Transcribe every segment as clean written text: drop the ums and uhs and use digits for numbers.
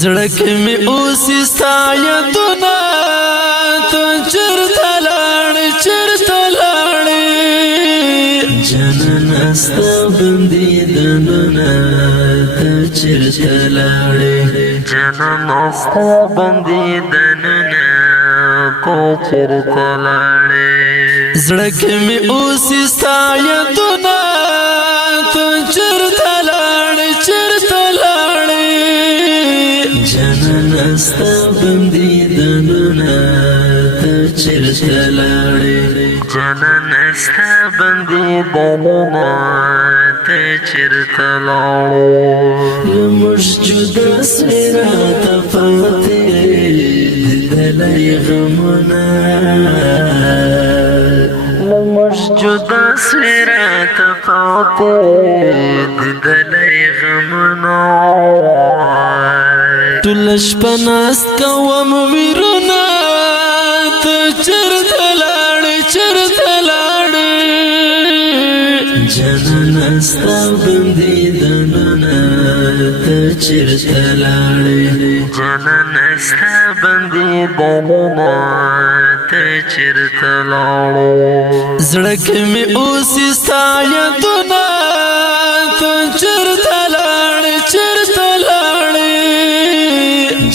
زړه کې مې اوس ستا یادونه ته چېرته لاړې چېرته لاړې جانانه ستا بندې دنونه ته چېرته لاړې جانانه ستا بندې دنونه ته چېرته لاړې زړه کې مې اوس ستا یادونه ته چېرته لاړې چېرته لاړې جانانه ستا بندې دنونه ته چېرته لاړې جانانه ستا بندې دنونه ته چېرته لاړې موږ جدا سوې راته پاتې دلی غمونه موږ جدا سوې راته پاتې دلی غمونه ټوله شپه ناست کوم ویرونه ته چېرته لاړې چېرته لاړې جانانه ستا بندې دنونه ته چېرته لاړې جانانه ستا بندې دنونه ته چېرته لاړې زړه کې مې اوس ستا یادونه ته چېرته لاړې چېرته لاړې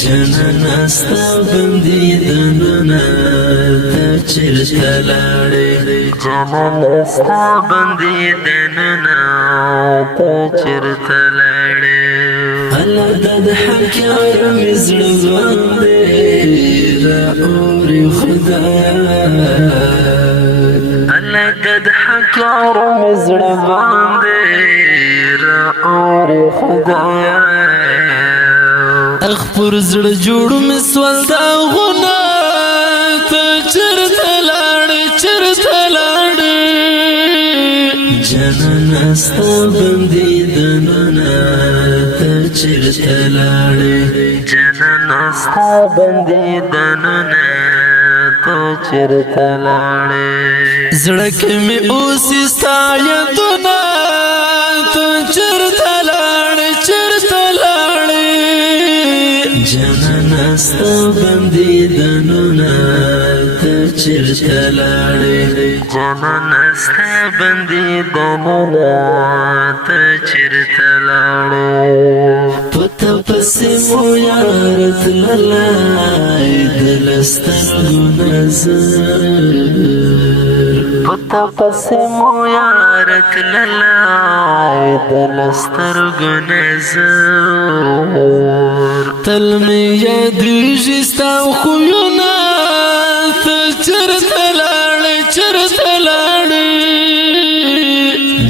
جانانه ستا بندې دنونه ته چېرته لاړې جانانه ستا بندې دنونه ته چېرته لاړې الله د حق یاره مې زړه باندې رااوري خدایه الله د حق یاره مې زړه باندې رااوري خدایه اخبر زړه جوړ مې سول داغونه ته چېرته لاړې چېرته لاړې جانانه ستا بندې دنونه ته چېرته لاړې جانانه ستا بندې دنونه ته چېرته لاړې زړه کې مې اوس ستا یادونه ته چېرته لاړې چېرته لاړې جانانه ستا بندې دنونه ته چېرته لاړې جانانه ستا بندې دنونه ته چېرته لاړې پته پسې مو یار تللی دل سترګو نظر پته پسې مو یار تللی دل سترګو نظر تل مې یادېږي ستا خویونه ته چېرته لاړې چېرته لاړې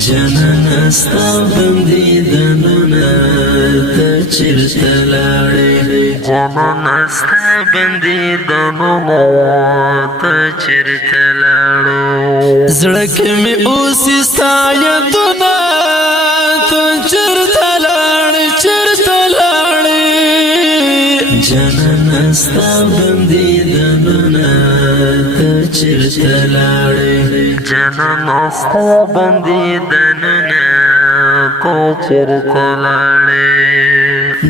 جانانه ستا بندې دنونه ته چېرته لاړې جانانه ستا بندې دنونه ته چېرته لاړې زړه کې مې اوس ستا یادونه ته چېرته لاړې چېرته لاړې جانانه ستا بندې دنونه ته چېرته لاړې جانانه ستا بندې دنونه ته چېرته لاړې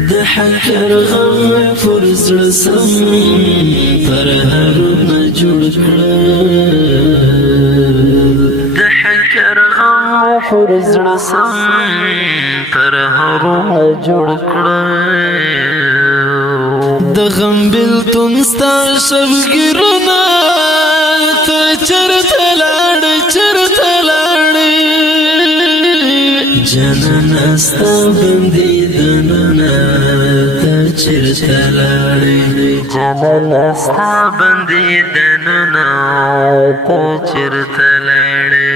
د حق یرغم پر زړه سم پرهرونه جوړ کړل د حق یرغم پر زړه سم پرهرونه جوړ کړل د غم بېلتون ستا شبګیرونه ته چېرته لاړې چېرته لاړې جانانه ستا بندې دنونه ته چېرته لاړې جانانه ستا بندې دنونه ته چېرته لاړې